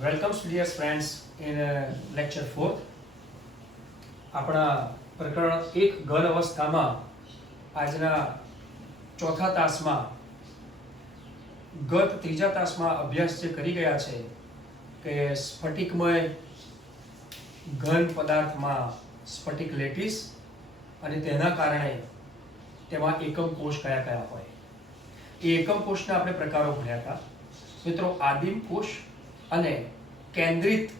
Welcome, dear friends, in lecture 4. આપણા પ્રકરણ 1 ઘન અવસ્થામાં આજના ચોથા તાસમાં ગત ત્રીજા તાસમાં અભ્યાસ જે કરી ગયા છે કે સ્ફટિકમય ઘન પદાર્થમાં સ્ફટિક લેટિસ અને તેના કારણે તેમાં એકમ કોષ કયા કયા હોય એ એકમ કોષના આપણે પ્રકારો ભણ્યા હતા મિત્રો. આદિમ કોષ અને કેન્દ્રિત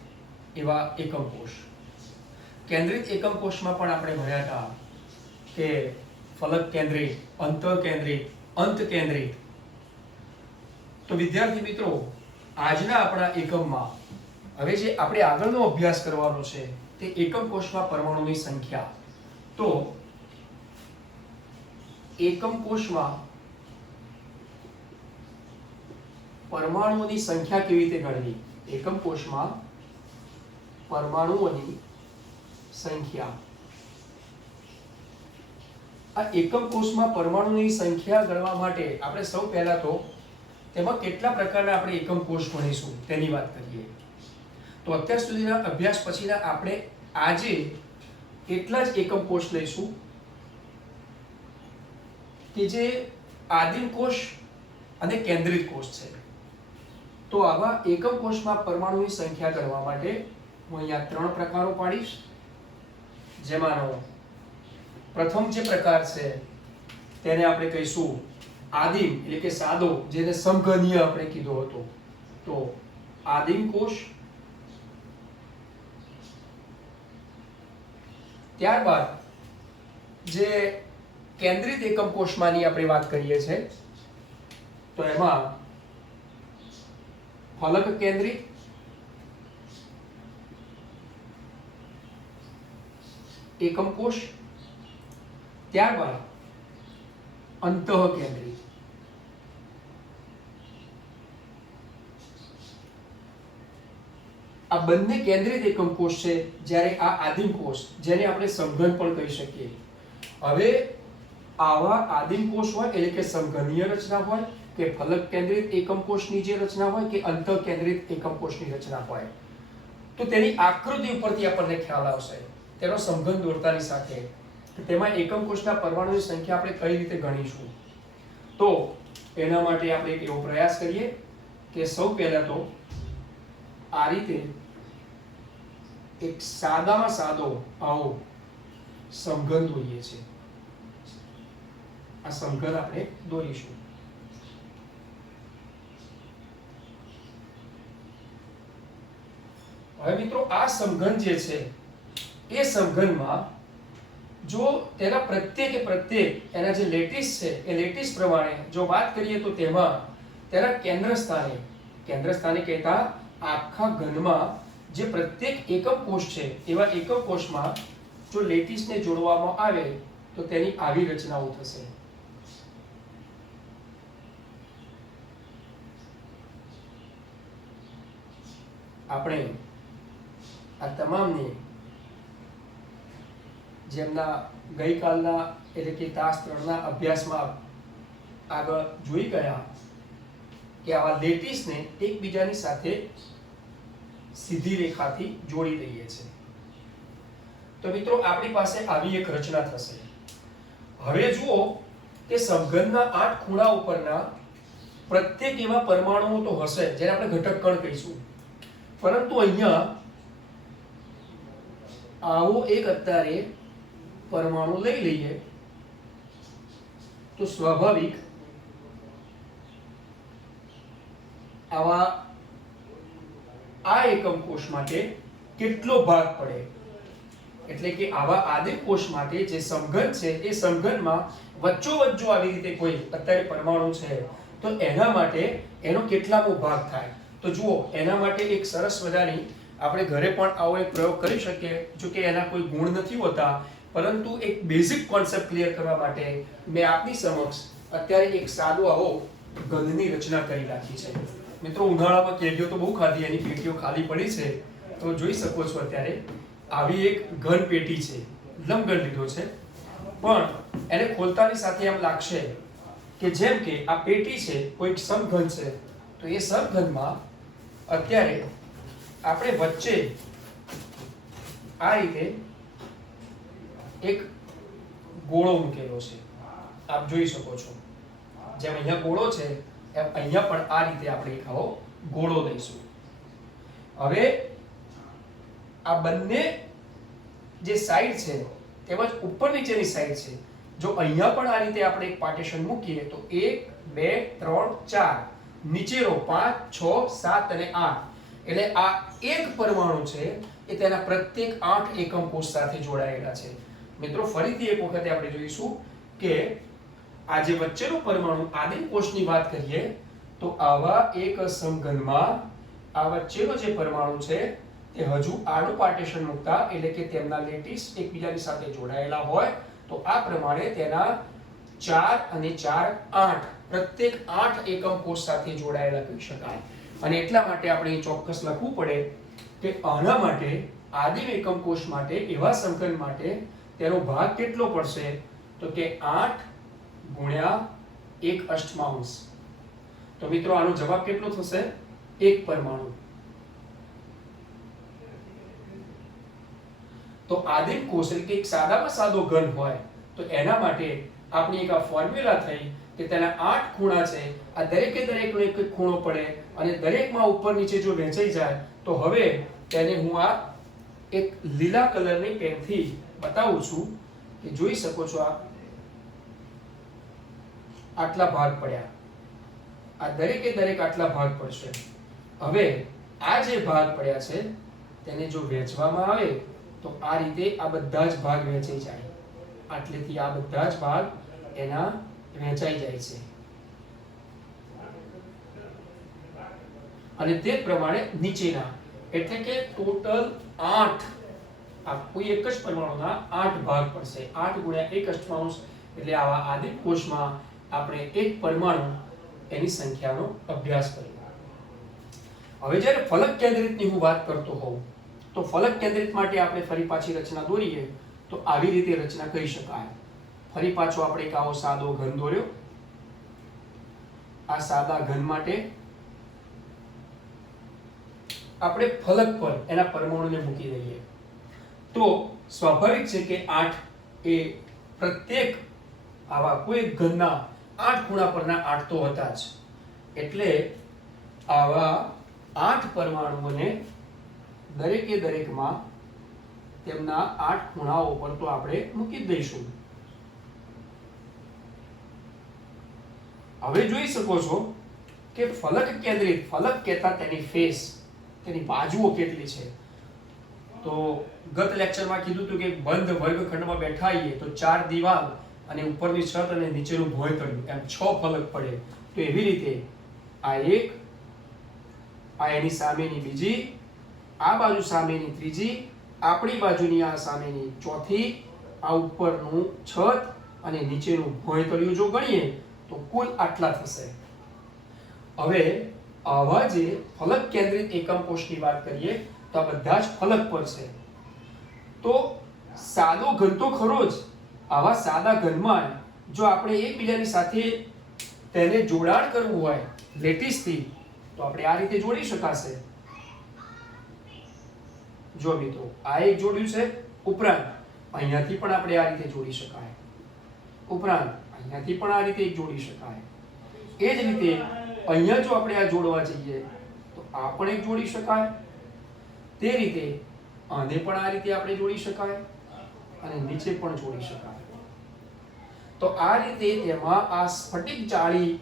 એવા એકમ કોષ. કેન્દ્રિત એકમ કોષમાં પણ આપણે ભણ્યા હતા કે ફલક કેન્દ્રિત, અંતઃ કેન્દ્રિત, અંત કેન્દ્રિત. તો વિદ્યાર્થી મિત્રો, આજના આપણા એકમમાં હવે જે આપણે આગળનો અભ્યાસ કરવાનો છે તે એકમ કોષમાં પરમાણુની સંખ્યા. તો એકમ કોષમાં પરમાણુઓની સંખ્યા કેવી રીતે ગણવી? એકમ કોષમાં પરમાણુઓની સંખ્યા. આ એકમ કોષમાં પરમાણુની સંખ્યા ગણવા માટે આપણે સૌ પહેલા તો તેમાં કેટલા પ્રકારના આપણે એકમ કોષ ભણીશું તેની વાત કરીએ. તો અત્યાર સુધીના અભ્યાસ પછીના આપણે આજે એટલા જ એકમ કોષ લઈશું કે જે આદિમ કોષ અને કેન્દ્રિત કોષ છે. તો આવા એકમ કોષમાં પરમાણુની સંખ્યા ગણવા માટે હું અહીંયા 3 પ્રકારો પાડીશ. જેમાંનો પ્રથમ જે પ્રકાર છે તેને આપણે કહીશું આદિમ, એટલે કે સાદો, જેને સમઘનીય આપણે કીધો હતો. તો આદિમ કોષ. ત્યારબાદ જે કેન્દ્રિત એકમ કોષમાંની આપણે વાત કરીએ છીએ તો એમાં ફલક કેન્દ્રિત, એકમ કોષ, ત્યારબાદ અંતઃ કેન્દ્રિત. આ બંને કેન્દ્રિત એકમ કોષ છે, જ્યારે આ આદિમ કોષ, જેને આપણે સમઘન પણ કહી શકીએ. હવે આવા આદિમ કોષ હોય એટલે કે સમઘનીય રચના હોય કે ફલક કેન્દ્રિત એકમ કોષની જે રચના હોય કે અંતઃ કેન્દ્રિત એકમ કોષની રચના હોય, તો તેની આકૃતિ ઉપરથી આપણને ખ્યાલ આવશે તેનો સમઘન દોરતાની સાથે કે તેમાં એકમ કોષના પરમાણુની સંખ્યા આપણે કઈ રીતે ગણીશું. તો એના માટે આપણે એક એવો પ્રયાસ કરીએ કે સૌ પહેલા તો આ રીતે એક સાદામાં સાદો આવો સમઘન દોરીએ છીએ. આ સમઘન આપણે દોરીશું. હવે મિત્રો, આ સમઘન જે છે એ સમઘનમાં જો તેના પ્રત્યેક એના જે લેટિસ છે એ લેટિસ પ્રમાણે જો વાત કરીએ તો તેમાં તેના કેન્દ્ર સ્થાને કહેતા આખા ઘનમાં જે પ્રત્યેક એકમ કોષ છે એવા એકમ કોષમાં જો લેટિસને જોડવામાં આવે તો તેની આવી રચનાઓ થશે. આપણે આ તમામને જેમના ગઈકાલના એટલે કે તાસ 3ના અભ્યાસમાં આગળ જોઈ ગયા કે આવા લેટિસને એકબીજાની સાથે સીધી રેખાથી જોડી દઈએ છે. તો મિત્રો, આપણી પાસે આવી એક રચના થશે. હવે જુઓ કે સમઘનના 8 ખૂણા ઉપરના પ્રત્યેક એવા પરમાણુઓ તો હશે જેને આપણે ઘટક કણ કહીશું, પરંતુ અહીંયા આવો એક અત્યારે પરમાણુ લઈ લઈએ તો સ્વાભાવિક આવા આ એકમ કોષ માટે કેટલો ભાગ પડે, એટલે કે આવા આદિમ કોષ માટે જે સમઘન છે એ સમઘનમાં વચ્ચોવચ્ચ જો આવી રીતે કોઈ અત્યારે પરમાણુ છે તો એના માટે એનો કેટલામો ભાગ થાય. તો જુઓ, એના માટે એક સરસ મજાની આપણે ઘરે પણ આવો એક પ્રયોગ કરી શકીએ. જો કે એના કોઈ ગુણ નથી હોતા, પરંતુ એક બેઝિક કોન્સેપ્ટ ક્લિયર કરવા માટે મેં આપની સમક્ષ અત્યારે એક સાદો આવો ઘનની રચના કરી રાખી છે. મિત્રો, ઉનાળામાં કેરીઓ તો બહુ ખાધી, એની પેટીઓ ખાલી પડી છે. તો જોઈ શકો છો અત્યારે આવી એક ઘન પેટી છે, લંબઘન લીધો છે, પણ એને ખોલતાની સાથે એમ લાગશે કે જેમ કે આ પેટી છે કોઈ સમઘન છે, તો એ સમઘનમાં અત્યારે આપણે વચ્ચે આ રીતે એક ગોળો મૂકેલો છે, આપ જોઈ શકો છો. જેમ અહીંયા ગોળો છે એમ અહીંયા પણ આ રીતે આપણે એક આવો ગોળો દઈશું. હવે આ બંને જે સાઈડ છે તેમજ ઉપર નીચેની સાઈડ છે, જો અહીંયા પણ આ રીતે આપણે એક પાર્ટીશન મૂકીએ તો 1 2 3 4 નીચેનો 5 6 7 અને 8, એટલે આ એક પરમાણુ છે એ તેના પ્રત્યેક 8 એકમ કોષ સાથે જોડાયેલા છે. મિત્રો ફરીથી એક વખત આપણે જોઈશું કે આ જે વચ્ચેનો પરમાણુ આદિમ કોષની વાત કરીએ તો આવા એક સમઘનમાં આ વચ્ચેનો જે પરમાણુ છે તે હજુ આડું પાર્ટીશન મૂકતા, એટલે કે તેમના લેટિસ એકબીજાની સાથે જોડાયેલા હોય તો આ પ્રમાણે તેના 4 અને 4 8 પ્રત્યેક 8 એકમ કોષ સાથે જોડાયેલા કહી શકાય. અને એટલા માટે આપણે ચોક્કસ લખવું પડે કે આના માટે આદિમ એકમ કોષ માટે એવા સમઘન માટે તેનો ભાગ કેટલો પડશે તો કે 8 ગુણ્યા 1/8. તો મિત્રો આનો જવાબ કેટલો થશે? 1 પરમાણુ. તો આદિમ કોષ એટલે કે એક સાદામાં સાદો ઘન હોય તો એના માટે આપણી એક આ ફોર્મ્યુલા થઈ કે તેના 8 ખૂણા છે, આ દરેકે દરેકનો એક એક ખૂણો પડે અને દરેકમાં ઉપર નીચે જો વહેંચાઈ જાય તો હવે તેને હું આ એક લીલા કલરની પેનથી બતાવું છું કે જોઈ શકો છો આ આટલા ભાગ પડ્યા, આ દરેકે દરેક આટલા ભાગ પડશે. હવે આ જે ભાગ પડ્યા છે તેને જો વહેંચવામાં આવે તો આ રીતે આ બધા જ ભાગ વહેંચાઈ જાય, આટલેથી આ બધા જ ભાગ એના વહેંચાઈ જાય છે. અને તે પ્રમાણે નીચેના એટલે કે ટોટલ 8 આ કોઈ એક જ પરમાણુના 8 ભાગ પડશે. 8 ગુણ્યા 1/8 એટલે આવા આદિમ કોષમાં આપણે એક પરમાણુ એની સંખ્યાનો અભ્યાસ કર્યો. હવે જ્યારે ફલક કેન્દ્રિતની હું વાત કરતો હોઉં તો ફલક કેન્દ્રિત માટે આપણે ફરી પાછી રચના દોરીએ તો આવી રીતે રચના કરી શકાય. ફરી પાછો આપણે એક આવો સાદો ઘન દોર્યો. આ સાદા ઘન માટે આપણે ફલક પર એના પરમાણુને મૂકી દઈએ તો સ્વાભાવિક છે કે 8 એ પ્રત્યેક આવા કોઈ ઘનના 8 ખૂણા પરના 8 તો હતા જ, એટલે આવા 8 પરમાણુઓને દરેકે દરેકમાં તેમના 8 ખૂણાઓ પર તો આપણે મૂકી દઈશું. હવે જોઈ શકો છો કે ફલક કેન્દ્રિત, ફલક કહેતા તેની ફેસ, તેની બાજુઓ કેટલી છે. તો ગત લેક્ચરમાં કીધું હતું કે બંધ વર્ગખંડમાં બેઠા હોઈએ તો 4 દિવાલ અને ઉપરની છત અને નીચેનું ભોંયતળિયું એમ 6 ફલક પડે. તો એવી રીતે આ એક, આ એની સામેની બીજી, આ બાજુ સામેની ત્રીજી, આપણી બાજુની આ સામેની ચોથી, આ ઉપરનું છત અને નીચેનું ભોંયતળિયું જો ગણીએ તો કુલ આટલા થશે. હવે આવા જે ફલક કેન્દ્રિત એકમ કોષની વાત કરીએ તો આ બધા જ ફલક પર છે. તો સાદો ઘન તો ખરો જ, આવા સાદા ઘનમાં જો આપણે એકબીજાની સાથે તેને જોડાણ કરવું હોય લેટિસથી તો આપણે આ રીતે જોડી શકાશે. જો મિત્રો આ એક જોડ્યું છે, ઉપરાંત અહીંયાથી પણ આપણે આ રીતે જોડી શકાય, ઉપરાંત અહીંયાથી પણ આ રીતે એક જોડી શકાય. એ જ રીતે અહીંયા જો આપણે આ જોડવા જઈએ તો આ પણ એક જોડી શકાય, તે રીતે આને પણ આ રીતે આપણે જોડી શકાય અને નીચે પણ જોડી શકાય. તો આ રીતે તેમાં આ સ્ફટિક જાળી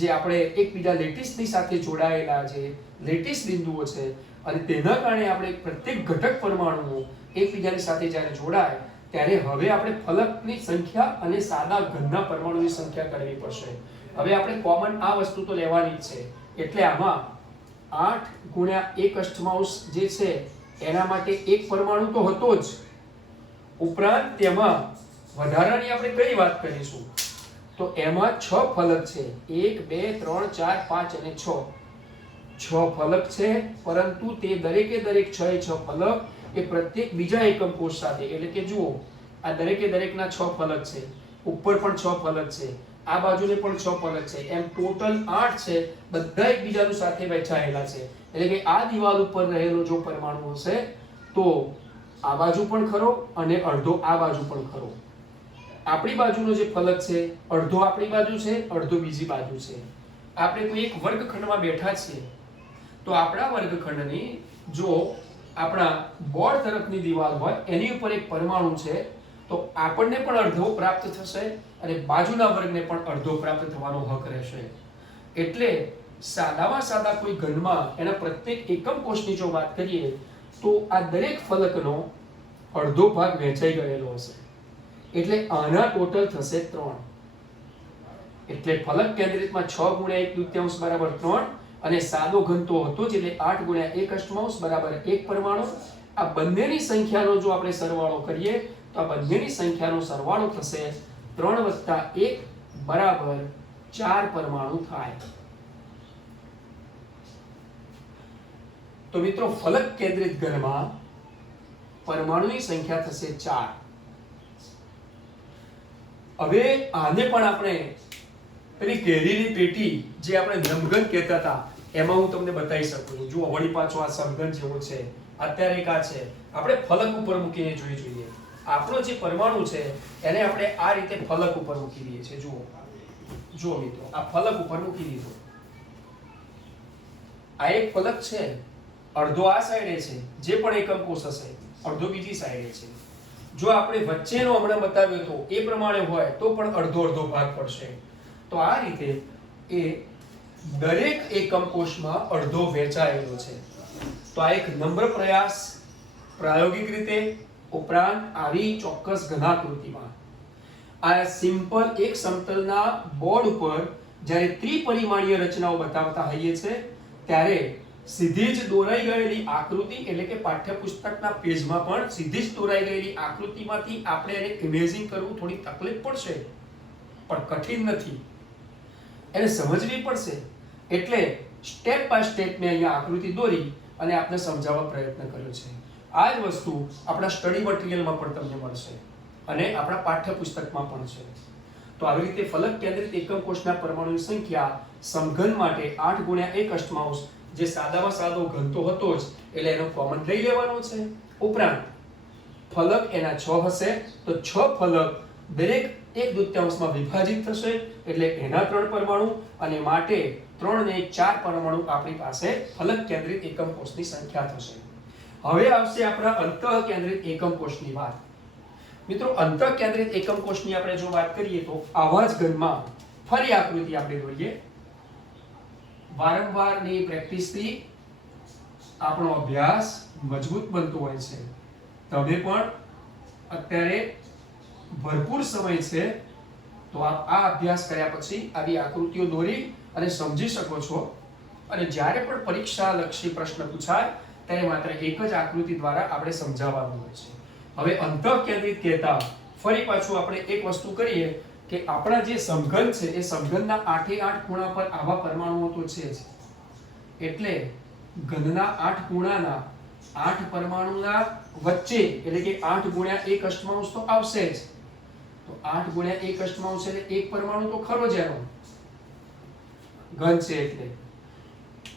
જે આપણે એકબીજા લેટિસની સાથે જોડાયેલા છે, લેટિસ બિંદુઓ છે અને તેના કારણે આપણે પ્રત્યેક ઘટક પરમાણુઓ એકબીજાની સાથે જ્યારે જોડાય ત્યારે હવે આપણે ફલકની સંખ્યા અને સાદા ઘનના પરમાણુની સંખ્યા કરવી પડશે. હવે આપણે કોમન આ વસ્તુ તો લેવાની જ છે, એટલે આમાં 8 ગુણ્યા 1/8 જે છે એના માટે એક પરમાણુ તો હતો જ, ઉપરાંત તેમાં વધારાની આપણે કઈ વાત કરીશું તો એમાં 6 ફલક છે, 1 2 3 4 5 અને 6 ફલક છે, પરંતુ તે દરેકે દરેક 6 ફલક એ પ્રત્યેક બીજા એકમ કોષ સાથે, એટલે કે જુઓ આ દરેકે દરેકના 6 ફલક છે, ઉપર પણ 6 ફલક છે, આ બાજુને પણ 6 ફલક છે, એમ ટોટલ 8 છે, બધા એકબીજાની સાથે વહેંચાયેલા છે. એટલે કે આ દિવાલ ઉપર રહેલો જો પરમાણુ હશે તો આ બાજુ પણ ખરો અને અડધો આ બાજુ પણ ખરો. આપણી બાજુનો જે ફલક છે અડધો આપણી બાજુ છે, અડધો બીજી બાજુ છે. આપણે કોઈ એક વર્ગખંડમાં બેઠા છીએ તો આપણા વર્ગખંડની જો આપણા બોર્ડ તરફની દિવાલ હોય એની ઉપર એક પરમાણુ છે તો આપણને પણ અડધો પ્રાપ્ત થશે અને બાજુના વર્ગને પણ અડધો પ્રાપ્ત થવાનો હક રહેશે. એટલે સાદામાં સાદા કોઈ ઘનમાં એના પ્રત્યેક એકમ કોષની જો વાત કરીએ તો આ દરેક ફલકનો અડધો ભાગ વહેંચાઈ ગયેલો હશે. એટલે આના ટોટલ થશે 3. એટલે ફલક કેન્દ્રિતમાં 6 ગુણ્યા 1/2 બરાબર 3 અને સાદો ઘન તો હતો જ એટલે 8 ગુણ્યા 1/8 બરાબર 1 પરમાણુ. આ બંનેની સંખ્યાનો જો આપણે સરવાળો કરીએ તો આ બંનેની સંખ્યાનો સરવાળો થશે 3 + 1 બરાબર 4 પરમાણુ થાય. તો મિત્રો ફલક કેન્દ્રિત ઘનમાં પરમાણુની સંખ્યા થશે 4. હવે આને પણ આપણે પેલી કેરીની પેટી જે આપણે નમઘન કહેતા હતા એમાં હું તમને બતાવી શકું છું. જુઓ વળી પાછો આ સમઘન જેવો છે, અત્યારે એક આ છે. આપણે ફલક ઉપર મૂકીને જોઈ જોઈએ. આપણો જે પરમાણુ છે એને આપણે આ રીતે ફલક ઉપર મૂકી દઈએ છીએ. જુઓ મિત્રો, આ ફલક ઉપર મૂકી દીધો. આ એક ફલક છે, અડધો આ સાઈડે છે, જે પણ એકમ કોષ હશે અડધો બીજી સાઈડે છે. જો આપણે વચ્ચેનો હમણાં બતાવ્યો તો એ પ્રમાણે હોય તો પણ અડધો અડધો ભાગ પડશે. તો આ રીતે એ દરેક એકમ કોષમાં અડધો વહેંચાયેલો છે. તો આ એક નમ્ર પ્રયાસ પ્રાયોગિક રીતે ઉપરાંત આવી ચોક્કસ ઘનાકૃતિમાં આ સિમ્પલ એક સમતલના બોર્ડ ઉપર જ્યારે ત્રિપરિમાણીય રચનાઓ બતાવતા હોઈએ છે ત્યારે સીધી જ દોરાઈ ગયેલી આકૃતિ એટલે કે પાઠ્યપુસ્તકના પેજમાં પણ સીધી જ દોરાઈ ગયેલી આકૃતિમાંથી આપણે એને ઇમેજિંગ કરવું થોડી તકલીફ પડશે પણ કઠિન નથી. એને સમજવી પડશે એટલે સ્ટેપ બાય સ્ટેપ મેં અહીંયા આકૃતિ દોરી અને આપને સમજાવવા પ્રયત્ન કર્યો છે. આ જ વસ્તુ આપણા સ્ટડી મટીરિયલમાં પણ તમને મળશે અને આપણા પાઠ્યપુસ્તકમાં પણ છે. તો આવી રીતે ફલક કેન્દ્રિત એકમ કોષના પરમાણુની સંખ્યા સમઘન માટે 8 ગુણ્યા 1/8 જે સાદામાં સાદો ઘન તો હતો જ એટલે એનો કોમન લઈ લેવાનો છે. ઉપરાંત ફલક એના 6 હશે તો 6 ફલક દરેક 1/2 માં વિભાજિત થશે એટલે એના 3 પરમાણુ અને માટે 3 ને 4 પરમાણુ આપણી પાસે ફલક કેન્દ્રિત એકમ કોષની સંખ્યા થશે. હવે આવશે આપણા અંતઃ કેન્દ્રિત એકમ કોષની વાત. મિત્રો અંતઃ કેન્દ્રિત એકમ કોષની આપણે જો વાત કરીએ તો આવા જ ઘનમાં ફરી આકૃતિ આપણે દોરીએ. વારંવારની પ્રેક્ટિસથી આપણો અભ્યાસ મજબૂત બનતો હોય છે. તમે પણ અત્યારે ભરપૂર સમય છે તો આપ આ અભ્યાસ કર્યા પછી આવી આકૃતિઓ દોરી અને સમજી શકો છો અને જ્યારે પણ પરીક્ષા લક્ષી પ્રશ્ન પૂછાય ત્યારે માત્ર એક જ આકૃતિ દ્વારા આપણે સમજાવવાનું હોય છે. હવે અંતઃ કેન્દ્રિત કહેતા ફરી પાછું આપણે એક વસ્તુ કરીએ કે આપણા જે સમઘન છે એ સમઘનના 8 8 ખૂણા પર આવા પરમાણુઓ તો છે જ. એટલે ઘનના 8 ખૂણાના 8 પરમાણુના વચ્ચે એટલે કે 8 ગુણ્યા 1/8 તો આવશે જ. તો 8 ગુણ્યા 1/8 એટલે એક પરમાણુ તો ખરો જ એનો ઘન છે એટલે.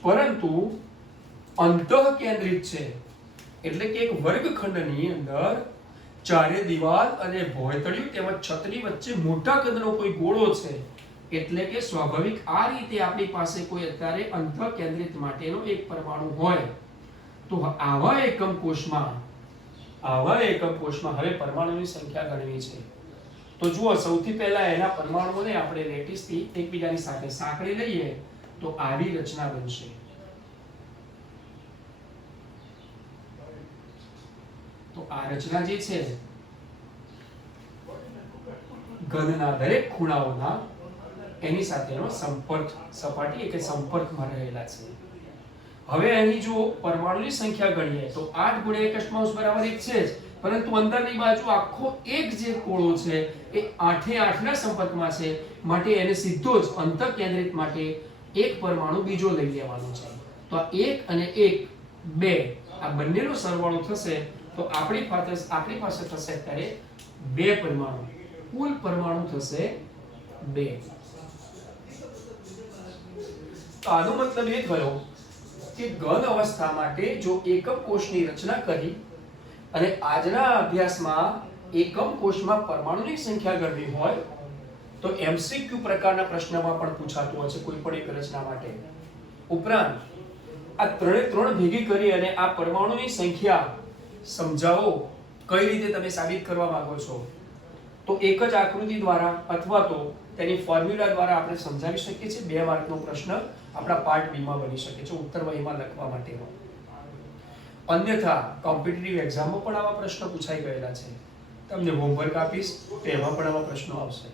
પરંતુ અંતઃ કેન્દ્રિત છે એટલે કે એક વર્ગખંડની અંદર ચારે દિવાલ અને ભોંયતળિયું તેમજ છતની વચ્ચે મોટા કદનો કોઈ ગોળો છે એટલે કે સ્વાભાવિક આ રીતે આપણી પાસે કોઈ અત્યારે અંતઃ કેન્દ્રિત માટેનો એક પરમાણુ હોય તો આવા એકમ કોષમાં હવે પરમાણુની સંખ્યા ગણવી છે. તો જુઓ સૌથી પહેલા એના પરમાણુઓને આપણે લેટીસથી એકબીજાની સાથે સાંકળી લઈએ તો આવી રચના બનશે. તો આ રચના જે છે ઘનના દરેક ખૂણાઓના એની સાથેનો સંપર્ક સપાટી કે સંપર્કમાં રહેલા છે. હવે અહીં જો પરમાણુની સંખ્યા ગણીએ તો 8 ગુણ્યા 1/8 બરાબર 1 છે જ, પરંતુ અંદરની બાજુ આખો એક જે ગોળો છે એ 8 8 ના સંપર્કમાં છે માટે એને સીધો જ અંતઃ કેન્દ્રિત માટે એક પરમાણુ બીજો લઈ લેવાનો છે. તો આ 1 અને 1 2 આ બંનેનો સરવાળો થશે તો આપણી પાસે થશે અત્યારે 2 પરમાણુ. કુલ પરમાણુ થશે 2. તો આનો મતલબ એ થયો કે ઘન અવસ્થા માટે જો એકમ કોષની રચના કરી અને આજના અભ્યાસમાં એકમ કોષમાં પરમાણુની સંખ્યા ગણવી હોય તો એમસીક્યુ પ્રકારના પ્રશ્નમાં પણ પૂછાતું હોય છે કોઈ પણ એક રચના માટે. ઉપરાંત આ ત્રણ ભેગી કરી અને આ પરમાણુની સંખ્યા સમજાવો, કઈ રીતે તમે સાબિત કરવા માંગો છો, તો એક જ આકૃતિ દ્વારા અથવા તો તેની ફોર્મ્યુલા દ્વારા આપણે સમજાવી શકીએ છીએ. 2 માર્કનો પ્રશ્ન આપણા પાર્ટ બી માં બની શકે છે, ઉત્તર વહીમાં લખવા માટેનો. અન્યથા કોમ્પિટિટિવ એક્ઝામમાં પણ આવા પ્રશ્નો પૂછાઈ ગયેલા છે. તમને હોમવર્ક આપીશ તો એમાં પણ આવા પ્રશ્નો આવશે.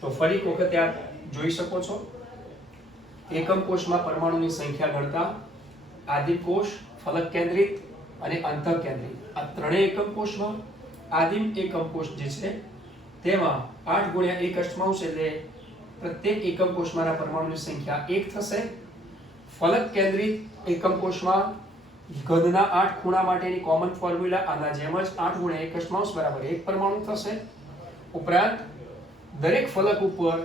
તો ફરી એક વખત આપ જોઈ શકો છો, એકમ કોષમાં પરમાણુની સંખ્યા ગણતા આદિમ કોષ, ફલક કેન્દ્રિત અને અંતઃ કેન્દ્રિત આ ત્રણેય એકમ કોષમાં આદિમ એકમ કોષ જે છે તેમાં 8 ગુણ્યા 1 અષ્ટમાંશ એટલે પ્રત્યેક એકમ કોષમાંના પરમાણુની સંખ્યા 1 થશે. ફલક કેન્દ્રિત એકમ કોષમાં ઘનના 8 ખૂણા માટેની કોમન ફોર્મ્યુલા આના જેમ જ 8 ગુણ્યા 1 અષ્ટમાંશ બરાબર 1 પરમાણુ થશે. ઉપરાંત દરેક ફલક ઉપર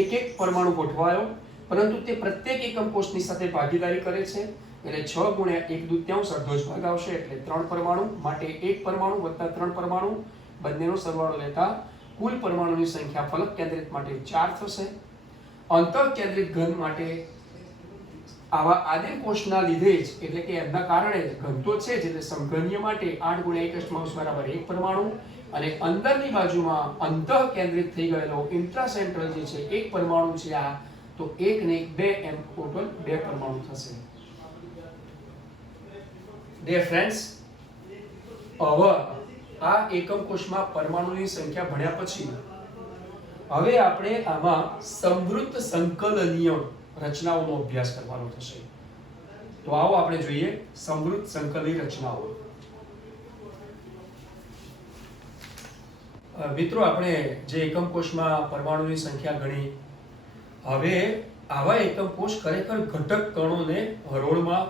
એક પરમાણુ ગોઠવાયો, પરંતુ તે પ્રત્યેક એકમ કોષની સાથે ભાગીદારી કરે છે એટલે 6 ગુણ્યા 1 દૂત્યાંશ અડધો જ ભાગ આવશે એટલે 3 પરમાણુ માટે 1 પરમાણુ વત્તા 3 પરમાણુ બંનેનો સરવાળો લેતા કુલ પરમાણુની સંખ્યા ફલક કેન્દ્રિત માટે 4 થશે. અંતઃ કેન્દ્રિત ઘન માટે આવા આદિમ કોષના લીધે જ એટલે કે એમના કારણે જ ઘન તો છે જ એટલે સમઘનીય માટે 8 ગુણ્યા 1 અષ્ટમાંશ બરાબર 1 પરમાણુ અને અંદરની બાજુમાં અંતઃ કેન્દ્રિત થઈ ગયેલો ઇન્ટ્રાસેન્ટ્રલ જે છે 1 પરમાણુ છે આ, તો 1 ને 2 એમ ટોટલ 2 પરમાણુ થશે. ડિયર ફ્રેન્ડ્સ, હવે આ એકમ કોષમાં પરમાણુની સંખ્યા ભણ્યા પછી હવે આપણે આમાં સમૃદ્ધ સંકલનીય રચનાઓનો અભ્યાસ કરવાનો થશે. તો આવો આપણે જોઈએ સમૃદ્ધ સંકલનીય રચનાઓ. મિત્રો, આપણે જે એકમ કોષમાં પરમાણુની સંખ્યા ગણી, હવે આવા એકમ કોષ ખરેખર ઘટક કણોને હરોળમાં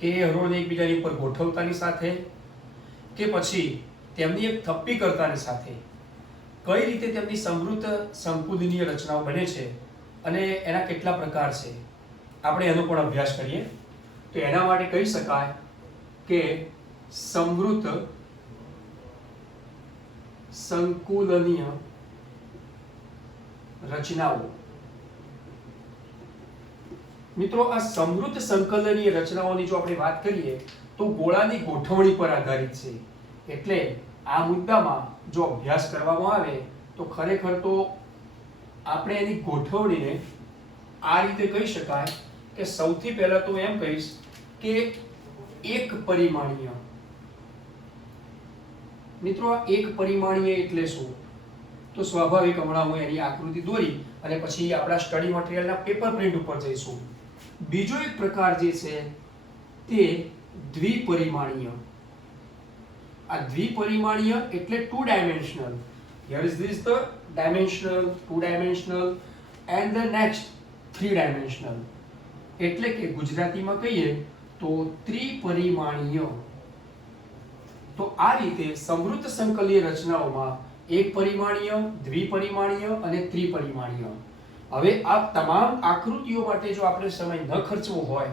કે હરોળને એકબીજાની ઉપર ગોઠવતાની સાથે કે પછી તેમની એક થપ્પી કરતાની સાથે કઈ રીતે તેમની સમૃદ્ધ સંકુલનીય રચનાઓ બને છે અને એના કેટલા પ્રકાર છે આપણે એનો પણ અભ્યાસ કરીએ. તો એના માટે કહી શકાય કે સમૃદ્ધ સંકુલનીય રચનાઓ. મિત્રો, આ સમૃદ્ધ સંકલનીય રચનાઓની જો આપણે વાત કરીએ તો ગોળાની ગોઠવણી પર આધારિત છે. એટલે આ મુદ્દામાં જો અભ્યાસ કરવામાં આવે તો ખરેખર તો આપણે એની ગોઠવણીને આ રીતે કહી શકાય કે સૌથી પહેલા તો એમ કહીશ કે એક પરિમાણીય. મિત્રો, આ એક પરિમાણીય એટલે શું? તો સ્વાભાવિક હમણાં હું એની આકૃતિ દોરી અને પછી આપણા સ્ટડી મટીરીયલના પેપર પ્રિન્ટ ઉપર જઈશું. બીજો એક પ્રકાર જે છે તે દ્વિપરિમાણીય. આ દ્વિપરિમાણીય એટલે 2 dimensional. Here is this the dimensional, 2 dimensional and the next 3 dimensional. એટલે કે ગુજરાતીમાં કહીએ તો ત્રિપરિમાણીય. તો આ રીતે સમૃદ્ધ સંકલનીય રચનાઓમાં એક પરિમાણીય, દ્વિપરિમાણીય અને ત્રિપરિમાણીય. હવે આ તમામ આકૃતિઓ માટે જો આપણે સમય ન ખર્ચવો હોય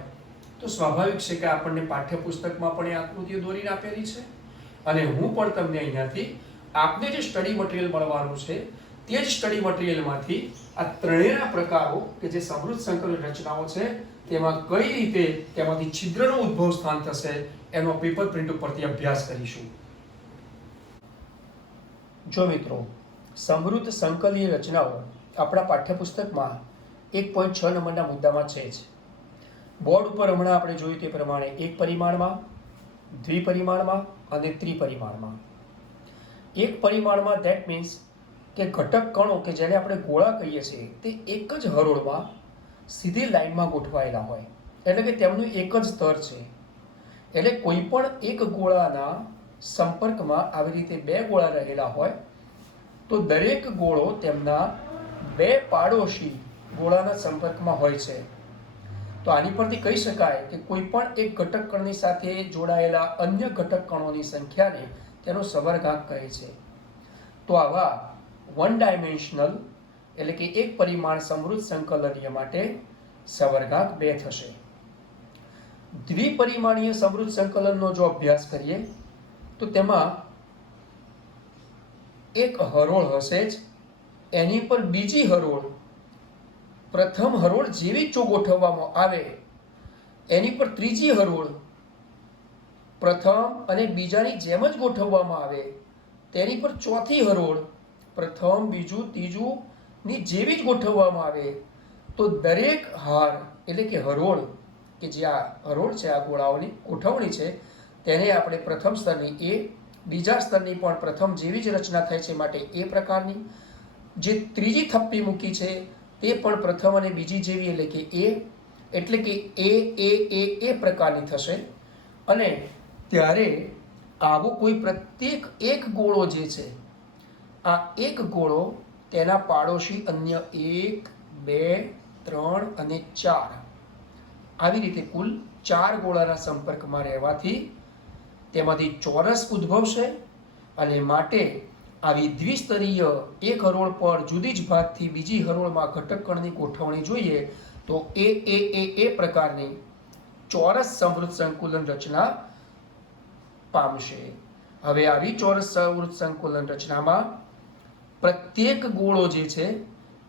તો સ્વાભાવિક છે કે આપણને પાઠ્યપુસ્તકમાં પણ એ આકૃતિઓ દોરીને આપેલી છે અને હું પણ તમને અહીંયાથી આપને જે સ્ટડી મટીરીયલ મળવાનું છે તે જ સ્ટડી મટીરીયલમાંથી આ ત્રણેયના પ્રકારો કે જે સમૃદ્ધ સંકલન રચનાઓ છે તેમાં કઈ રીતે તેમાંથી છિદ્રનો ઉદ્ભવ સ્થાન થશે એનો પેપર પ્રિન્ટ ઉપરથી અભ્યાસ કરીશું. જો મિત્રો, સમૃદ્ધ સંકલનીય રચનાઓ આપણા પાઠ્યપુસ્તકમાં 1.6 નંબરના મુદ્દામાં છે જ. બોર્ડ ઉપર હમણાં આપણે જોયું તે પ્રમાણે એક પરિમાણમાં, દ્વિપરિમાણમાં અને ત્રિપરિમાણમાં. એક પરિમાણમાં ધેટ મીન્સ કે ઘટક કણો કે જેને આપણે ગોળા કહીએ છીએ તે એક જ હરોળમાં સીધી લાઈનમાં ગોઠવાયેલા હોય એટલે કે તેમનું એક જ સ્તર છે. એટલે કોઈ પણ એક ગોળાના સંપર્કમાં આવી રીતે 2 ગોળા રહેલા હોય તો દરેક ગોળો તેમના 2 પાડોશી ગોળાના સંપર્કમાં હોય છે. તો આની પરથી કહી શકાય કે કોઈ પણ એક ઘટક કણની સાથે જોડાયેલા અન્ય ઘટક કણોની સંખ્યાને તેનો સમવર્ગાંક કહે છે. તો આવા 1 dimensional એટલે કે એક પરિમાણ સમૃદ્ધ સંકલનીય માટે સવર્ગાંક 2 થશે. દ્વિપરિમાણીય સમૃદ્ધ સંકલનનો જો અભ્યાસ કરીએ તો તેમાં એક હરોળ હશે જ, એની પર બીજી હરોળ પ્રથમ હરોળ જેવી જો ગોઠવવામાં આવે, એની પર ત્રીજી હરોળ પ્રથમ અને બીજાની જેમ જ ગોઠવવામાં આવે, તેની પર ચોથી હરોળ પ્રથમ બીજું ત્રીજું ની જેવી જ ગોઠવવામાં આવે, તો દરેક હાર એટલે કે હરોળ કે જે આ હરોળ છે, આ ગોળાઓની ગોઠવણી છે, તેને આપણે પ્રથમ સ્તરની એ, બીજા સ્તરની પણ પ્રથમ જેવી જ રચના થાય છે માટે એ પ્રકારની, જે ત્રીજી થપ્પી મૂકી છે તે પણ પ્રથમ અને બીજી જેવી એટલે કે એ, એટલે કે એ પ્રકારની થશે. અને ત્યારે આવો કોઈ પ્રત્યેક એક ગોળો જે છે, આ એક ગોળો તેના પાડોશી અન્ય 1, 2, 3 અને 4 આવી રીતે કુલ 4 ગોળાના સંપર્કમાં રહેવાથી તેમાંથી ચોરસ ઉદ્ભવશે. અને માટે આવી દ્વિસ્તરીય એક હરોળ પર જુદી જ ભાગથી બીજી હરોળમાં ઘટક કણની ગોઠવણી જોઈએ તો એ પ્રકારની ચોરસ સમૃદ્ધ સંકુલન રચના પામશે. હવે આવી ચોરસ સમૃદ્ધ સંકુલન રચનામાં પ્રત્યેક ગોળો જે છે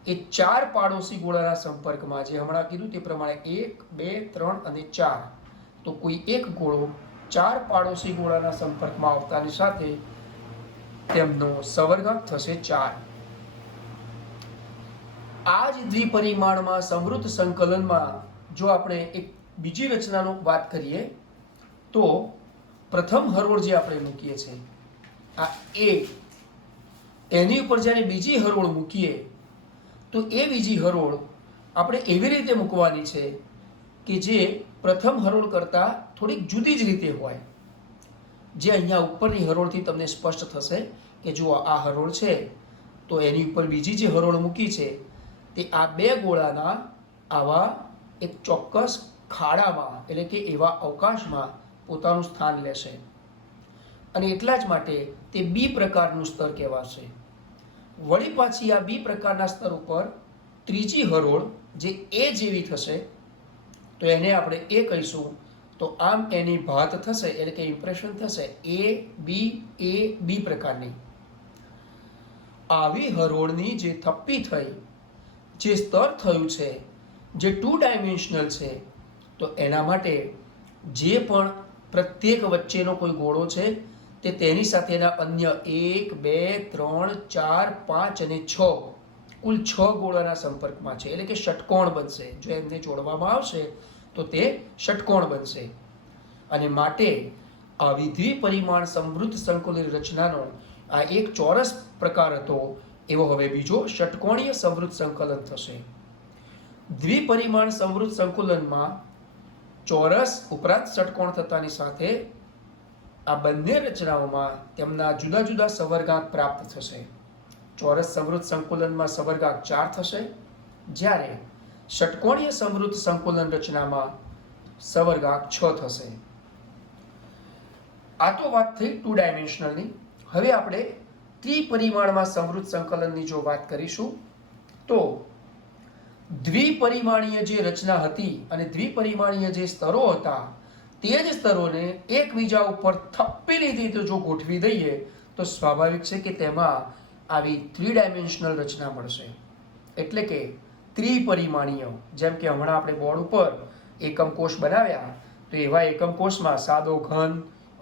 એ 4 પાડોશી ગોળાના સંપર્કમાં, જે હમણાં કીધું તે પ્રમાણે 1, 2, 3 અને 4, તો કોઈ એક ગોળો 4 પાડોશી ગોળાના સંપર્કમાં આવતાની સાથે તેમનો સવર્ગાંક થશે 4. આ જ દ્વિપરિમાણમાં સમૃદ્ધ સંકલનમાં જો આપણે એક બીજી રચનાનો વાત કરીએ તો પ્રથમ હરોળ જે આપણે મૂકીએ છીએ આ એ, એની ઉપર જ્યારે બીજી હરોળ મૂકીએ તો એ બીજી હરોળ આપણે એવી રીતે મૂકવાની છે કે જે પ્રથમ હરોળ કરતાં થોડીક જુદી જ રીતે હોય. જે અહીંયા ઉપરની હરોળથી તમને સ્પષ્ટ થશે કે જો આ હરોળ છે તો એની ઉપર બીજી જે હરોળ મૂકી છે તે આ બે ગોળાના આવા એક ચોક્કસ ખાડામાં એટલે કે એવા અવકાશમાં પોતાનું સ્થાન લેશે. અને એટલા જ માટે તે બી પ્રકારનું સ્તર કહેવાશે. વળી પાછી આ બી પ્રકારના સ્તર ઉપર ત્રીજી હરોળ જે એ જેવી થશે તો એને આપણે એ કહીશું. તો આમ એની ભાત થશે એટલે કે ઇમ્પ્રેશન થશે એ બી પ્રકારની. આવી હરોળની જે થપ્પી થઈ, જે સ્તર થયું છે, જે 2 ડાયમેન્શનલ છે, તો એના માટે જે પણ પ્રત્યેક વચ્ચેનો કોઈ ગોળો છે તે તેની સાથેના અન્ય 1, 2, 3, 4, 5 અને 6 કુલ 6 ગોળાના સંપર્કમાં છે એટલે કે ષટકોણ બનશે. જો એમને જોડવામાં આવશે તો તે ષટકોણ બનશે. અને માટે આવી દ્વિપરિમાણ સમૃદ્ધ સંકુલિત રચનાનો આ એક ચોરસ પ્રકાર હતો, એવો હવે બીજો ષટકોણીય સમૃદ્ધ સંકલન થશે. દ્વિપરિમાણ સમૃદ્ધ સંકુલનમાં ચોરસ ઉપરાંત ષટકોણ થતાની સાથે આ બંને રચનાઓમાં તેમના જુદા જુદા સવર્ગાંક પ્રાપ્ત થશે. ચોરસ સમૃદ્ધ સંકુલનમાં સવર્ગાંક 4 થશે, જ્યારે ષટકોણીય સમૃદ્ધ સંકુલન રચનામાં સવર્ગાંક 6 થશે. આ તો વાત થઈ 2 ડાયમેન્શનલની. હવે આપણે ત્રિપરિમાણમાં સમૃદ્ધ સંકલનની જો વાત કરીશું તો દ્વિપરિમાણીય જે રચના હતી અને દ્વિપરિમાણીય જે સ્તરો હતા તે જ સ્તરોને એકબીજા ઉપર થપ્પી લીધી તો જો ગોઠવી દઈએ તો સ્વાભાવિક છે કે તેમાં આવી 3 ડાયમેન્શનલ રચના મળશે. એટલે કે ત્રિપરિમાણીય, જેમ કે હમણાં આપણે બોર્ડ ઉપર એકમ કોષ બનાવ્યા તો એવા એકમ કોષમાં સાદો ઘન,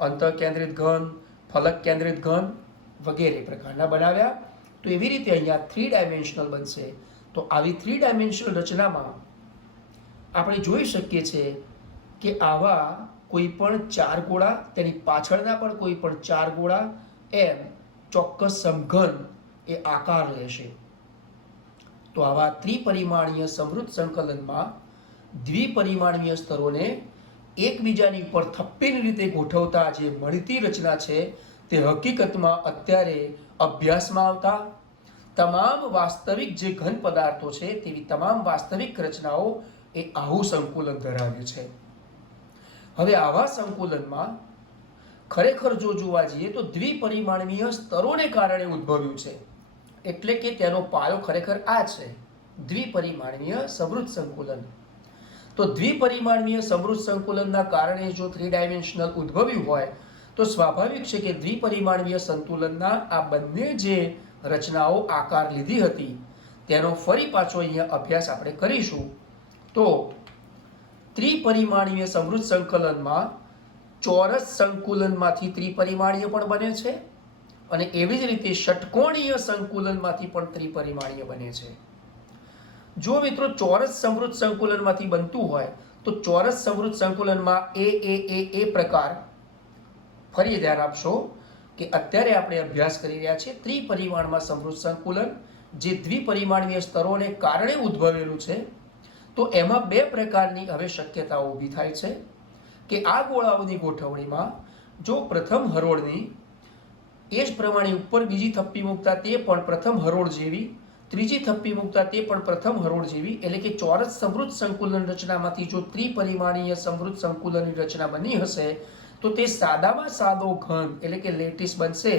અંતઃકેન્દ્રિત ઘન, ફલક કેન્દ્રિત ઘન વગેરે પ્રકારના બનાવ્યા, તો એવી રીતે અહીંયા 3 ડાયમેન્શનલ બનશે. તો આવી 3 ડાયમેન્શનલ રચનામાં આપણે જોઈ શકીએ છીએ કે આવા કોઈ પણ 4 ગોળા, તેની પાછળના પણ કોઈ પણ 4 ગોળા એમ ચોક્કસ સમઘન એ આકાર લેશે. તો આવા ત્રિપરિમાણીય સમૃદ્ધ સંકલનમાં દ્વિપરિમાણીય સ્તરોને એકબીજાની ઉપર થપ્પીની રીતે ગોઠવતા જે મળતી રચના છે તે હકીકતમાં અત્યારે અભ્યાસમાં આવતા તમામ વાસ્તવિક જે ઘન પદાર્થો છે તેવી તમામ વાસ્તવિક રચનાઓ એ આવું સંકુલન ધરાવે છે. હવે આવા સંકુલનમાં ખરેખર જો જોવા જઈએ તો દ્વિપરિમાણીય સ્તરોને કારણે ઉદ્ભવ્યું છે. એટલે કે તેનો પાયો ખરેખર આ છે, દ્વિપરિમાણીય સમૃદ્ધ સંકુલન. તો દ્વિપરિમાણીય સમૃદ્ધ સંકુલનના કારણે જો 3 ડાયમેન્શનલ ઉદ્ભવ્યું હોય તો સ્વાભાવિક છે કે દ્વિપરિમાણીય સંતુલનના આ બંને જે રચનાઓ આકાર લીધી હતી તેનો ફરી પાછો અહીંયા અભ્યાસ આપણે કરીશું. તો ત્રિપરિમાણીય સમૃદ્ધ સંકલનમાં ચોરસ સંકુલનમાંથી ત્રિપરિમાણીય પણ બને છે અને એવી જ રીતે ષટકોણીય સંકુલનમાંથી પણ ત્રિપરિમાણીય બને છે. જો મિત્રો ચોરસ સમૃદ્ધ સંકુલનમાંથી બનતું હોય તો ચોરસ સમૃદ્ધ સંકુલનમાં એ પ્રકાર, ફરી ધ્યાન આપશો કે અત્યારે આપણે અભ્યાસ કરી રહ્યા છીએ ત્રિપરિમાણમાં સમૃદ્ધ સંકુલન જે દ્વિપરિમાણીય સ્તરોને કારણે ઉદ્ભવેલું છે. તો એમાં બે પ્રકારની હવે શક્યતાઓ ઊભી થાય છે કે આ ગોળાઓની ગોઠવણીમાં જો પ્રથમ હરોળની એ જ પ્રમાણે ઉપર બીજી થપ્પી મૂકતા તે પણ પ્રથમ હરોળ જેવી, ત્રીજી થપ્પી મૂકતા તે પણ પ્રથમ હરોળ જેવી, એટલે કે ચોરસ સમૃદ્ધ સંકુલન રચનામાંથી જો ત્રિપરિમાણીય સમૃદ્ધ સંકુલનની રચના બની હશે તો તે સાદામાં સાદો ઘન એટલે કે લેટિસ બનશે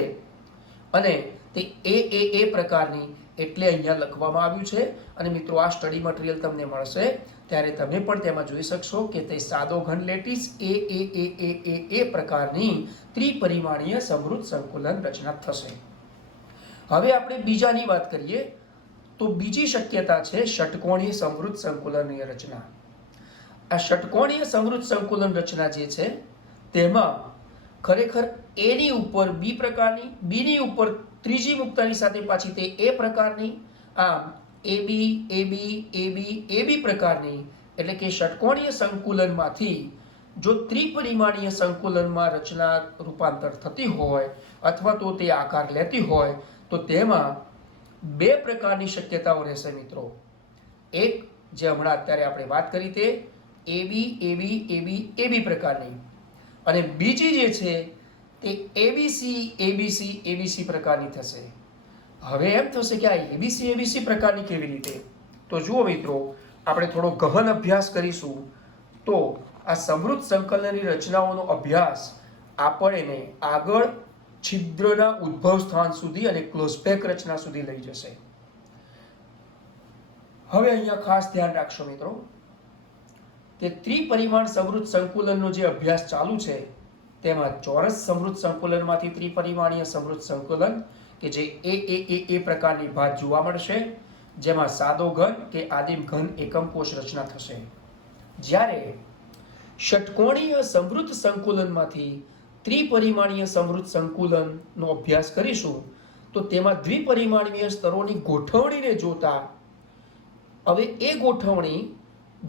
અને તે એ પ્રકારની એટલે અહીંયા લખવામાં આવ્યું છે. અને મિત્રો આ સ્ટડી મટીરિયલ તમને મળશે ત્યારે તમે પણ તેમાં જોઈ શકશો કે તે સાદો ઘન લેટિસ એ પ્રકારની ત્રિપરિમાણીય સમૃદ્ધ સંકુલન રચના થશે. હવે આપણે બીજાની વાત કરીએ તો બીજી શક્યતા છે ષટકોણીય સમૃદ્ધ સંકુલનની રચના. આ ષટકોણીય સમૃદ્ધ સંકુલન રચના જે છે તેમાં ખરેખર એની ઉપર બી પ્રકારની, બીની ઉપર ત્રીજી મુક્તાની સાથે પાછી તે એ પ્રકારની, આમ એબી પ્રકારની, એટલે કે ષટકોણીય સંકુલનમાંથી જો ત્રિપરિમાણીય સંકુલનમાં રચના રૂપાંતર થતી હોય અથવા તો તે આકાર લેતી હોય તો તેમાં બે પ્રકારની શક્યતાઓ રહેશે મિત્રો. એક જે હમણાં અત્યારે આપણે વાત કરી તે એબી પ્રકારની, અને બીજી જે છે તે એબીસી પ્રકારની થશે. હવે એમ થશે કે આ એબીસી પ્રકારની કેવી રીતે? તો જુઓ મિત્રો, આપણે થોડો ગહન અભ્યાસ કરીશું તો આ સમૃદ્ધ સંકલનની રચનાઓનો અભ્યાસ આપણને આગળ છિદ્રના ઉદ્ભવ સ્થાન સુધી અને ક્લોઝબેક રચના સુધી લઈ જશે. હવે અહીંયા ખાસ ધ્યાન રાખશો મિત્રો કે ત્રિપરિમાણ સમૃદ્ધ સંકુલનનો જે અભ્યાસ ચાલુ છે તેમાં ચોરસ સમૃદ્ધ સંકુલનમાંથી ત્રિપરિમાણીય સમૃદ્ધ સંકુલન કે જે એ પ્રકારની ભાત જોવા મળશે જેમાં સાદો ઘન કે આદિમ ઘન એકમ કોષ રચના થશે. જ્યારે ષટકોણીય સમૃદ્ધ સંકુલનમાંથી ત્રિપરિમાણીય સમૃદ્ધ સંકુલનનો અભ્યાસ કરીશું તો તેમાં દ્વિપરિમાણીય સ્તરોની ગોઠવણીને જોતા હવે એ ગોઠવણી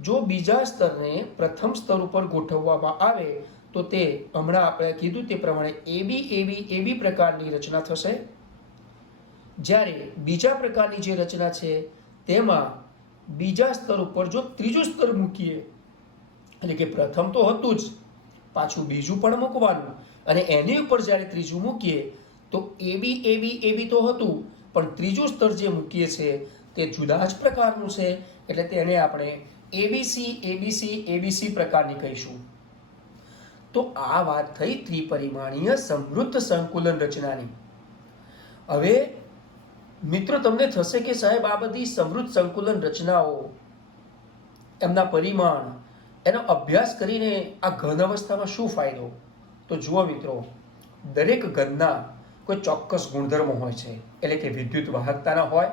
જો બીજા સ્તરને પ્રથમ સ્તર ઉપર ગોઠવવામાં આવે તો તે હમણાં આપણે કીધું તે પ્રમાણે એબી પ્રકારની રચના થશે. જ્યારે બીજા પ્રકારની જે રચના છે તેમાં બીજા સ્તર ઉપર જો ત્રીજું સ્તર મૂકીએ, એટલે કે પ્રથમ તો હતું જ, પાછું બીજું પણ મૂકવાનું, અને એની ઉપર જ્યારે ત્રીજું મૂકીએ તો એબી તો હતું પણ ત્રીજું સ્તર જે મૂકીએ છે તે જુદા જ પ્રકારનું છે, એટલે તેને આપણે એબીસી પ્રકારની કહીશું. તો આ વાત થઈ ત્રિપરિમાણીય સમૃદ્ધ સંકુલન રચનાની. હવે મિત્રો તમને થશે કે સાહેબ આ બધી સમૃદ્ધ સંકુલન રચનાઓ, એમના પરિમાણ, એનો અભ્યાસ કરીને આ ઘન અવસ્થામાં શું ફાયદો? તો જુઓ મિત્રો, દરેક ઘનના કોઈ ચોક્કસ ગુણધર્મો હોય છે, એટલે કે વિદ્યુત વાહકતાના હોય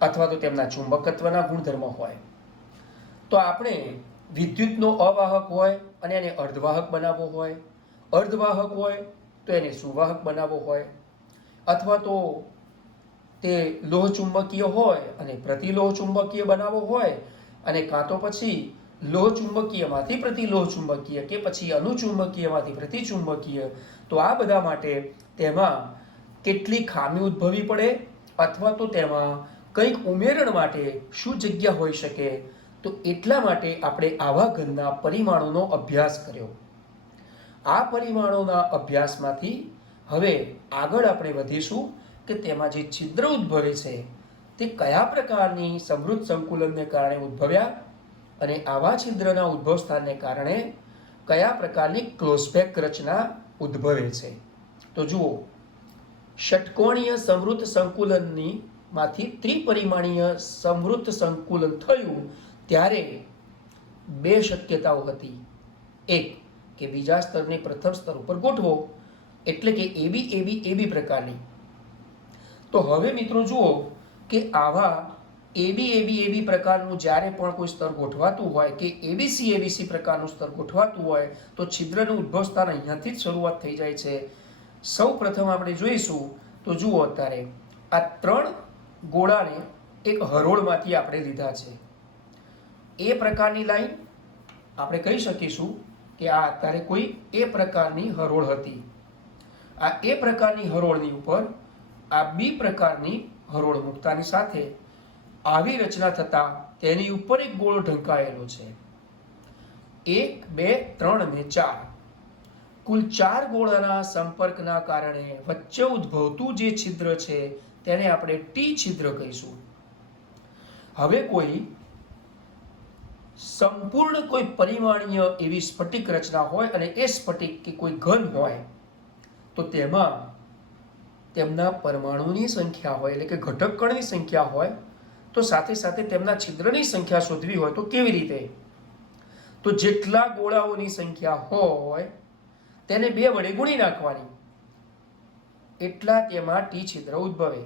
અથવા તો તેમના ચુંબકત્વના ગુણધર્મો હોય. તો આપણે વિદ્યુતનો અવાહક હોય અને એને અર્ધવાહક બનાવવો હોય, અર્ધવાહક હોય તો એને સુવાહક બનાવવો હોય, અથવા તો તે લોહચુંબકીય હોય અને પ્રતિલોહચુંબકીય બનાવવો હોય, અને કાં તો પછી લોહચુંબકીયમાંથી પ્રતિલોહચુંબકીય કે પછી અનુચુંબકીયમાંથી પ્રતિચુંબકીય. તો આ બધા માટે તેમાં કેટલી ખામી ઉદ્ભવવી પડે અથવા તો તેમાં કંઈક ઉમેરણ માટે શું જગ્યા હોઈ શકે, તો એટલા માટે આપણે આવા ઘનના પરિમાણોનો અભ્યાસ કર્યો. આ પરિમાણોના અભ્યાસમાંથી હવે આગળ આપણે વધીશું કે તેમાં જે છિદ્ર ઉદ્ભવે છે તે કયા પ્રકારની સમૃદ્ધ સંકુલનને કારણે ઉદ્ભવ્યા અને આવા છિદ્રના ઉદ્ભવ સ્થાનને કારણે કયા પ્રકારની ક્લોઝબેક રચના ઉદ્ભવે છે. તો જુઓ, ષટકોણીય સમૃદ્ધ સંકુલનની માંથી ત્રિપરિમાણીય સમૃદ્ધ સંકુલન થયું ત્યારે બે શક્યતાઓ હતી. એક કે બીજા સ્તરને પ્રથમ સ્તર ઉપર ગોઠવો, એટલે કે એબી પ્રકારની. તો હવે મિત્રો જુઓ કે આવા એબી પ્રકારનું જ્યારે પણ કોઈ સ્તર ગોઠવાતું હોય કે એબીસી પ્રકારનું સ્તર ગોઠવાતું હોય તો છિદ્રનું ઉદ્ભવ સ્થાન અહીંયાથી જ શરૂઆત થઈ જાય છે. સૌ પ્રથમ આપણે જોઈશું તો જુઓ, અત્યારે આ 3 ગોળાને એક હરોળમાંથી આપણે લીધા છે. એ પ્રકારની લાઈન આપણે કહી શકીશું કે આ અત્યારે કોઈ એ પ્રકારની હરોળ હતી. આ એ પ્રકારની હરોળની ઉપર આ બી પ્રકારની હરોળ મૂકતાની સાથે આવી રચના થતા તેની ઉપર એક ગોળો ઢંકાયેલો છે. 1, 2, 3 અને 4 કુલ 4 ગોળાના સંપર્કના કારણે વચ્ચે ઉદ્ભવતું જે છિદ્ર છે તેને આપણે ટી છિદ્ર કહીશું. હવે કોઈ સંપૂર્ણ કોઈ પરિમાણીય એવી સ્ફટિક રચના હોય અને એ સ્ફટિક કે કોઈ ઘન હોય તો તેમાં તેમના પરમાણુની સંખ્યા હોય, એટલે કે ઘટક કણની સંખ્યા હોય, તો સાથે સાથે તેમના છિદ્રની સંખ્યા શોધવી હોય તો કેવી રીતે? તો જેટલા ગોળાઓની સંખ્યા હોય તેને 2 વડે ગુણી નાખવાની, એટલા તેમાં ટી છિદ્ર ઉદ્ભવે.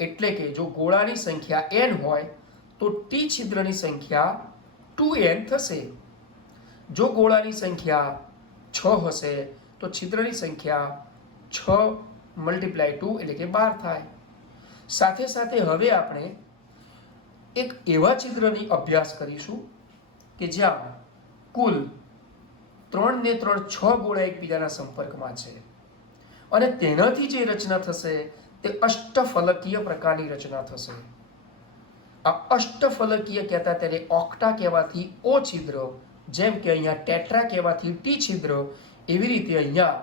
એટલે કે જો ગોળાની સંખ્યા n હોય તો ટી છિદ્રની સંખ્યા 2n થશે. જો ગોળાની સંખ્યા 6 હશે તો છિદ્રની સંખ્યા 6 × 2 એટલે કે 12 થાય. સાથે સાથે હવે આપણે એક એવા છિદ્રની અભ્યાસ કરીશું કે જ્યાં કુલ 3 ને 3 6 ગોળા એકબીજાના સંપર્કમાં છે અને તેનાથી જે રચના થશે તે અષ્ટફલકીય પ્રકારની રચના થશે. આ અષ્ટફલકીય કહેતા તેને ઓક્ટા કહેવાથી ઓ છિદ્ર, જેમ કે અહીંયા ટેટ્રા કહેવાથી ટી છિદ્ર, એવી રીતે અહીંયા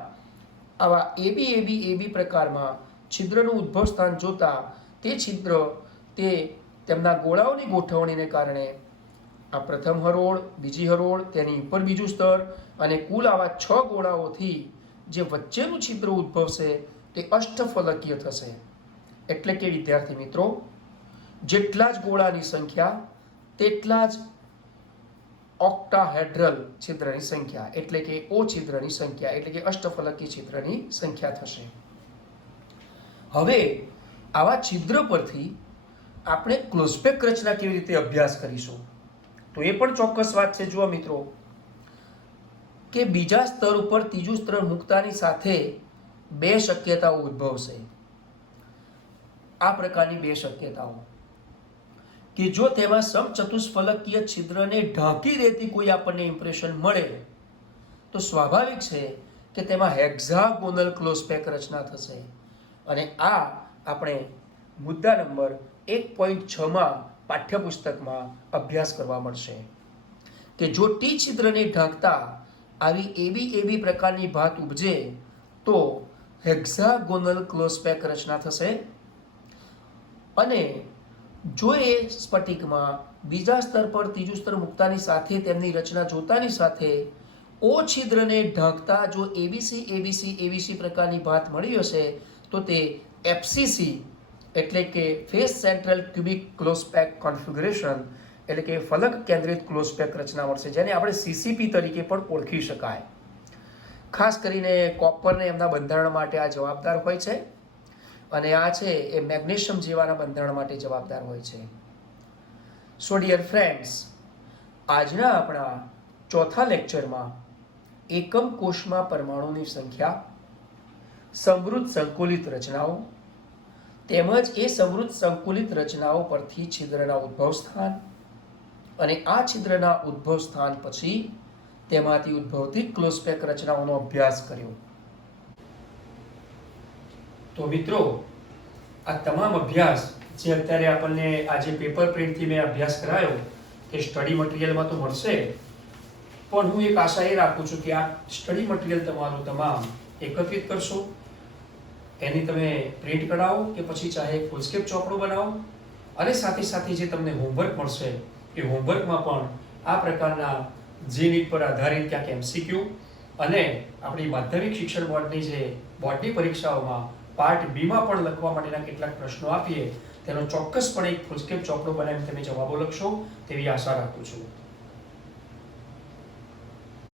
આવા એબી પ્રકારમાં છિદ્રનું ઉદ્ભવ સ્થાન જોતા તે છિદ્ર તે તેમના ગોળાઓની ગોઠવણીને કારણે આ પ્રથમ હરોળ, બીજી હરોળ, તેની ઉપર બીજું સ્તર અને કુલ આવા 6 ગોળાઓથી જે વચ્ચેનું છિદ્ર ઉદ્ભવશે તે અષ્ટફલકીય થશે. એટલે કે વિદ્યાર્થી મિત્રો, જેટલા જ ગોળાની સંખ્યા તેટલા જ ઓક્ટાહેડ્રલ છિદ્રની સંખ્યા, એટલે કે ઓ છિદ્રની સંખ્યા, એટલે કે અષ્ટફલકી છિદ્રની સંખ્યા થશે. હવે આવા છિદ્ર પરથી આપણે ક્લોઝપેક રચના કેવી રીતે અભ્યાસ કરીશું તો એ પણ ચોક્કસ વાત છે. જુઓ મિત્રો કે બીજા સ્તર ઉપર ત્રીજું સ્તર મૂકતાની સાથે 2 શક્યતાઓ ઉદ્ભવશે. આ પ્રકારની 2 શક્યતાઓ કે જો તેમાં સમચતુષ્ફલકીય છિદ્રને ઢાંકી દેતી કોઈ આપણને ઇમ્પ્રેશન મળે તો સ્વાભાવિક છે કે તેમાં હેક્ઝાગોનલ ક્લોઝપેક રચના થશે. અને આ આપણે મુદ્દા નંબર 1.6 માં પાઠ્યપુસ્તકમાં અભ્યાસ કરવા મળશે કે જો ટી છિદ્રને ઢાંકતા આવી એબી પ્રકારની ભાત ઉપજે તો હેક્ઝાગોનલ ક્લોઝપેક રચના થશે. અને જો એ સ્ફટિકમાં બીજા સ્તર પર ત્રીજું સ્તર મૂકતાની સાથે તેમની રચના જોતાની સાથે ઓ છિદ્રને ઢાંકતા જો એબીસી પ્રકારની ભાત મળી હશે તો તે એફસીસી એટલે કે ફેસ સેન્ટ્રલ ક્યુબિક ક્લોઝપેક કોન્ફિગરેશન એટલે કે ફલક કેન્દ્રિત ક્લોઝપેક રચના મળશે, જેને આપણે સીસીપી તરીકે પણ ઓળખી શકાય. ખાસ કરીને કોપરને એમના બંધારણ માટે આ જવાબદાર હોય છે અને આ છે એ મેગ્નેશિયમ જેવાના બંધારણ માટે જવાબદાર હોય છે. સો ડિયર ફ્રેન્ડ્સ, આજના આપણા ચોથા લેક્ચરમાં એકમ કોષમાં પરમાણુની સંખ્યા, સમૃદ્ધ સંકુલિત રચનાઓ તેમજ એ સમૃદ્ધ સંકુલિત રચનાઓ પરથી છિદ્રના ઉદ્ભવ સ્થાન અને આ છિદ્રના ઉદ્ભવ સ્થાન પછી તેમાંથી ઉદ્ભવતી ક્લોઝપેક રચનાઓનો અભ્યાસ કર્યો. તો મિત્રો, આ તમામ અભ્યાસ જે અત્યારે આપણને આજે પેપર પ્રિન્ટથી મેં અભ્યાસ કરાયો કે સ્ટડી મટીરિયલમાં તો મળશે, પણ હું એક આશા એ રાખું છું કે આ સ્ટડી મટીરિયલ તમારું તમામ એકત્રિત કરશો, એની તમે પ્રિન્ટ કઢાવો કે પછી ચાહે ફૂલસ્કેપ ચોપડો બનાવો અને સાથે સાથે જે તમને હોમવર્ક મળશે એ હોમવર્કમાં પણ આ પ્રકારના જે નીટ પર આધારિત ક્યાંક એમસીક્યુ અને આપણી માધ્યમિક શિક્ષણ બોર્ડની જે બોર્ડની પરીક્ષાઓમાં પાર્ટ બીમાં પણ લખવા માટેના કેટલાક પ્રશ્નો આપીએ તેનો ચોક્કસપણે એક ફૂલસ્કેપ ચોપડો બનાવીને તમે જવાબો લખશો તેવી આશા રાખું છું.